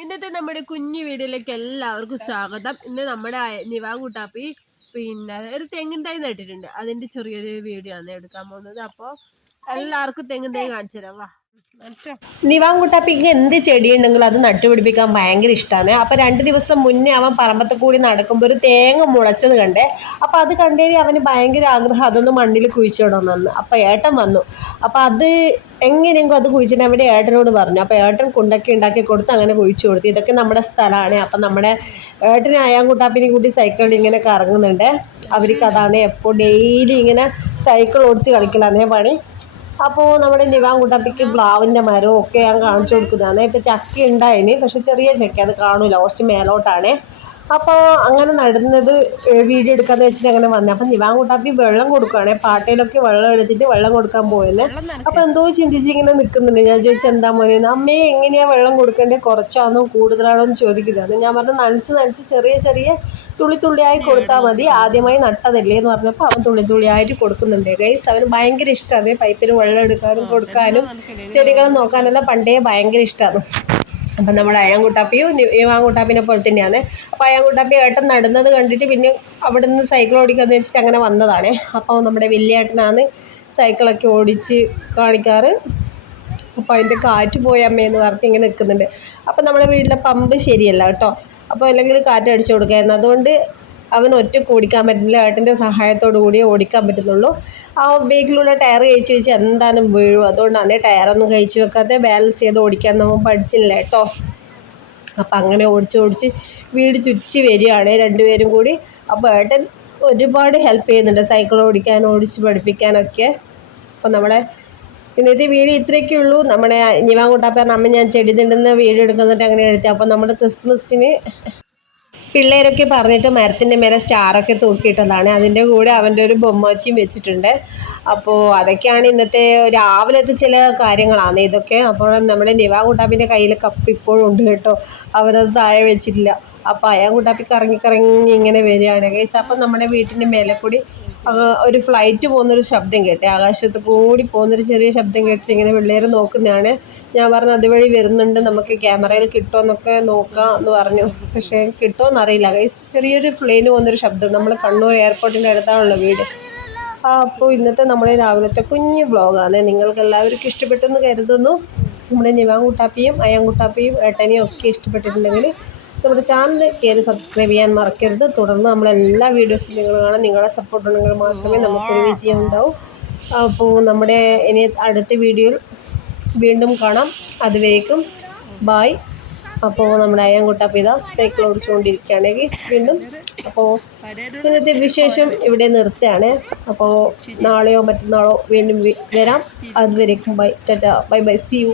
ഇന്നത്തെ നമ്മുടെ കുഞ്ഞു വീഡിയോയിലേക്ക് എല്ലാവർക്കും സ്വാഗതം. ഇന്ന് നമ്മുടെ നിവാ കൂട്ടാപ്പി പിന്നെ ഒരു തെങ്ങിൻ തൈ നട്ടിട്ടുണ്ട്. അതിന്റെ ചെറിയൊരു വീഡിയോ ആണ് എടുക്കാൻ പോകുന്നത്. അപ്പോൾ എല്ലാവർക്കും തെങ്ങിൻ തൈ കാണിച്ചു തരാം. വാ. കാണിച്ചോ നിവാൻകുട്ടാപ്പിക്ക് എന്ത് ചെടിയുണ്ടെങ്കിലും അത് നട്ടുപിടിപ്പിക്കാൻ ഭയങ്കര ഇഷ്ടമാണ് അപ്പോൾ രണ്ട് ദിവസം മുന്നേ അവൻ പറമ്പത്ത് കൂടി നടക്കുമ്പോൾ ഒരു തേങ്ങ മുളച്ചത് കണ്ടേ. അപ്പോൾ അത് കണ്ടേരി അവന് ഭയങ്കര ആഗ്രഹം അതൊന്ന് മണ്ണിൽ കുഴിച്ചിടണമെന്ന്. അപ്പോൾ ഏട്ടൻ വന്നു. അപ്പോൾ അത് എങ്ങനെയെങ്കിലും അത് കുഴിച്ചിട്ട് അവിടെ ഏട്ടനോട് പറഞ്ഞു. അപ്പോൾ ഏട്ടൻ കുണ്ടൊക്കെ ഉണ്ടാക്കി കൊടുത്ത് അങ്ങനെ കുഴിച്ചു കൊടുത്തു. ഇതൊക്കെ നമ്മുടെ സ്ഥലമാണ്. അപ്പം നമ്മുടെ ഏട്ടന് അയാൻകുട്ടാപ്പിനെ കൂട്ടി സൈക്കിളിൽ ഇങ്ങനെ കറങ്ങുന്നുണ്ട്. അവർക്ക് അതാണ് എപ്പോൾ ഡെയിലി ഇങ്ങനെ സൈക്കിൾ ഓടിച്ച് കളിക്കലാണ് പണി. അപ്പോൾ നമ്മുടെ നിവാൻ കുട്ടപ്പിക്ക് പ്ലാവിന്റെ മരവും ഒക്കെ ഞാൻ കാണിച്ചു കൊടുക്കുന്നതാണ്. ഇപ്പോൾ ചക്ക ഉണ്ടായിന് പക്ഷെ ചെറിയ ചക്ക അത് കാണില്ല കുറച്ച് മേലോട്ടാണ്. അപ്പോൾ അങ്ങനെ നടുന്നത് വീഡിയോ എടുക്കാന്ന് വെച്ചിട്ട് അങ്ങനെ വന്നത് അപ്പം നിവാൻ കൂട്ടാപ്പി വെള്ളം കൊടുക്കുകയാണെ പാട്ടയിലൊക്കെ വെള്ളം എടുത്തിട്ട് വെള്ളം കൊടുക്കാൻ പോയല്ലേ അപ്പോൾ എന്തോ ചിന്തിച്ച് ഇങ്ങനെ നിൽക്കുന്നുണ്ട് ഞാൻ ചോദിച്ചു എന്താ മോനെ? അമ്മയെ എങ്ങനെയാ വെള്ളം കൊടുക്കേണ്ടത് കുറച്ചാണോ കൂടുതലാണോ എന്ന് ചോദിക്കുന്നത്. ഞാൻ പറഞ്ഞു നനച്ച് നനച്ച് ചെറിയ ചെറിയ തുള്ളി തുള്ളിയായി കൊടുത്താൽ മതി. ആദ്യമായി നട്ടതല്ലേ? എന്ന് പറഞ്ഞപ്പോൾ അവൻ തുള്ളി തുള്ളിയായിട്ട് കൊടുക്കുന്നുണ്ട്. ഗൈസ് അവന് ഭയങ്കര ഇഷ്ടമാണ് പൈപ്പിൽ വെള്ളം എടുക്കാനും കൊടുക്കാനും ചെടികളെ നോക്കാനെല്ലാം പണ്ടേ ഭയങ്കര ഇഷ്ടമാണ് അപ്പം നമ്മൾ അയാൻകുട്ടാപ്പിയും ഇവാൻകുട്ടാപ്പിനെ പോലെ തന്നെയാണ്. അപ്പോൾ അയാൻകുട്ടാപ്പി ഏട്ടൻ നടുന്നത് കണ്ടിട്ട് പിന്നെ അവിടെ നിന്ന് സൈക്കിൾ ഓടിക്കാന്ന് വെച്ചിട്ട് അങ്ങനെ വന്നതാണ്. അപ്പോൾ നമ്മുടെ വലിയ ഏട്ടനാണ് സൈക്കിളൊക്കെ ഓടിച്ച് കാണിക്കാറ്. അപ്പോൾ അതിന്റെ കാറ്റ് പോയ അമ്മയെന്ന് പറഞ്ഞിട്ട് ഇങ്ങനെ നിൽക്കുന്നുണ്ട്. അപ്പോൾ നമ്മുടെ വീട്ടിലെ പമ്പ് ശരിയല്ല കേട്ടോ. അപ്പോൾ അല്ലെങ്കിൽ കാറ്റ് അടിച്ചു കൊടുക്കായിരുന്നു. അതുകൊണ്ട് അവൻ ഒറ്റ ഓടിക്കാൻ പറ്റുന്നില്ല ഏട്ടന്റെ സഹായത്തോടു കൂടിയേ ഓടിക്കാൻ പറ്റുന്നുള്ളൂ ആ ബേക്കിലുള്ള ടയർ കഴിച്ച് വെച്ച് എന്തായാലും വീഴും. അതുകൊണ്ടാണ് ടയറൊന്നും കഴിച്ച് വെക്കാതെ ബാലൻസ് ചെയ്ത് ഓടിക്കാൻ നമ്മൾ പഠിച്ചില്ല കേട്ടോ. അപ്പം അങ്ങനെ ഓടിച്ച് ഓടിച്ച് വീട് ചുറ്റി വരികയാണ് രണ്ടുപേരും കൂടി. അപ്പോൾ ഏട്ടൻ ഒരുപാട് ഹെൽപ്പ് ചെയ്യുന്നുണ്ട്. സൈക്കിൾ ഓടിക്കാൻ ഓടിച്ച് പഠിപ്പിക്കാനൊക്കെ. അപ്പം നമ്മുടെ ഇന്നത്തെ വീഡിയോ ഇത്രയൊക്കെ ഉള്ളൂ. നമ്മുടെ നിവാങ്കുട്ടാ പറഞ്ഞ അമ്മ ഞാൻ ചെടി തിണ്ടുന്ന വീഡിയോ എടുക്കുന്നിട്ട് അങ്ങനെ എടുത്തു. അപ്പോൾ നമ്മുടെ ക്രിസ്മസിന് പിള്ളേരൊക്കെ പറഞ്ഞിട്ട് മരത്തിന്റെ മേലെ സ്റ്റാറൊക്കെ തൂക്കിയിട്ടതാണ്. അതിന്റെ കൂടെ അവന്റെ ഒരു ബൊമ്മച്ചിയും വെച്ചിട്ടുണ്ട്. അപ്പോൾ അതൊക്കെയാണ് ഇന്നത്തെ രാവിലത്തെ ചില കാര്യങ്ങളാണ്. ഇതൊക്കെ അപ്പോൾ നമ്മുടെ നിവാ കുട്ടാപ്പിന്റെ കയ്യിൽ കപ്പ് ഇപ്പോഴും ഉണ്ട് കേട്ടോ. അവനത് താഴെ വെച്ചിട്ടില്ല. അപ്പോൾ അയാൾ കുട്ടാപ്പി കറങ്ങി കറങ്ങി ഇങ്ങനെ വരികയാണ്. കേസ് അപ്പം നമ്മുടെ വീട്ടിന്റെ മേലെ കൂടി ഒരു ഫ്ലൈറ്റ് പോകുന്നൊരു ശബ്ദം കേട്ടെ. ആകാശത്ത് കൂടി പോകുന്നൊരു ചെറിയ ശബ്ദം കേട്ടിട്ട് ഇങ്ങനെ പിള്ളേർ നോക്കുന്നതാണ്. ഞാൻ പറഞ്ഞു അതുവഴി വരുന്നുണ്ട്. നമുക്ക് ക്യാമറയിൽ കിട്ടുമെന്നൊക്കെ നോക്കാം എന്ന് പറഞ്ഞു. പക്ഷേ കിട്ടുമോ അറിയില്ല ഗൈസ് ചെറിയൊരു പ്ലെയിന് പോകുന്നൊരു ശബ്ദം. നമ്മൾ കണ്ണൂർ എയർപോർട്ടിന്റെ അടുത്താണല്ലോ വീട്. അപ്പോൾ ഇന്നത്തെ നമ്മുടെ രാവിലത്തെ കുഞ്ഞ് വ്ളോഗാണ് നിങ്ങൾക്ക് എല്ലാവർക്കും ഇഷ്ടപ്പെട്ടെന്ന് കരുതുന്നു. നമ്മുടെ നിവാൻ കുട്ടാപ്പിയും അയാൻ കുട്ടാപ്പിയും ഏട്ടനെയും ഒക്കെ ഇഷ്ടപ്പെട്ടിട്ടുണ്ടെങ്കിൽ നമ്മുടെ ചാനൽ കയറി സബ്സ്ക്രൈബ് ചെയ്യാൻ മറക്കരുത്. തുടർന്ന് നമ്മളെല്ലാ വീഡിയോസും നിങ്ങൾ കാണാം നിങ്ങളുടെ സപ്പോർട്ട് ഉണ്ടെങ്കിൽ മാത്രമേ നമുക്ക് വിജയം ഉണ്ടാവും. അപ്പോൾ നമ്മുടെ ഇനി അടുത്ത വീഡിയോയിൽ വീണ്ടും കാണാം. അതുവരേക്കും ബായ് അപ്പോൾ നമ്മുടെ അയ്യൻകുട്ട പിത സൈക്കിൾ ഓടിച്ചുകൊണ്ടിരിക്കുകയാണെങ്കിൽ വീണ്ടും അപ്പോൾ ഇന്നത്തെ വിശേഷം ഇവിടെ നിർത്തുകയാണ്. അപ്പോൾ നാളെയോ മറ്റന്നാളോ വീണ്ടും വരാം. അതുവരേക്കും bye tata bye bye see you